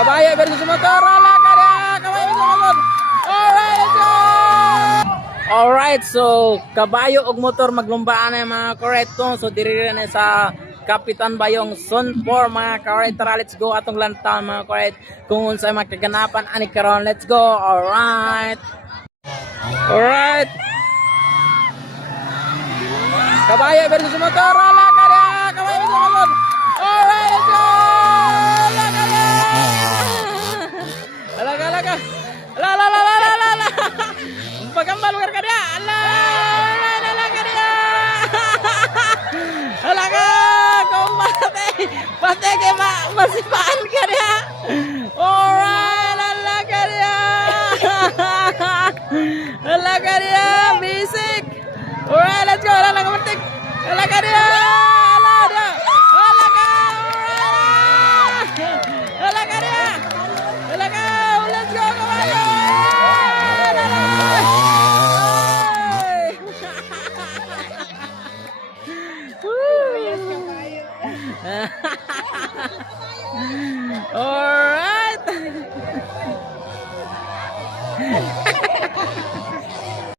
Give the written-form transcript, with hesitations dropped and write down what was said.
Kabayo versus motor. Ala ka na. Kabayo versus motor. Alright, let's go! Alright, so kabayo ug motor maglumbaan na mga koreto. So diri na sa Kapitan Bayong Zone 4 mga karet. Tara, let's go atong lantaw mga karet. Kung unsay makaganapan ani karon, let's go. Alright. Alright. Kabayo versus motor. Ala ka na. Kabayo versus motor. Alright, let's go. Ala ka na. Ala ka, ala ka. Ala, ala, ala, ala, ala, ala. Pagambal lugar ka na. Ala, ala, ala, ala ka na. Ala ka. Pati kay masipaan ka na. Alright, ala ka na. Ala ka na. Basic. Alright, let's go. Ala ka matik. Ala ka na. Ala na. Ala ka. Ala ka na. Ala ka. Let's go, kabayo. Ala na. Alright.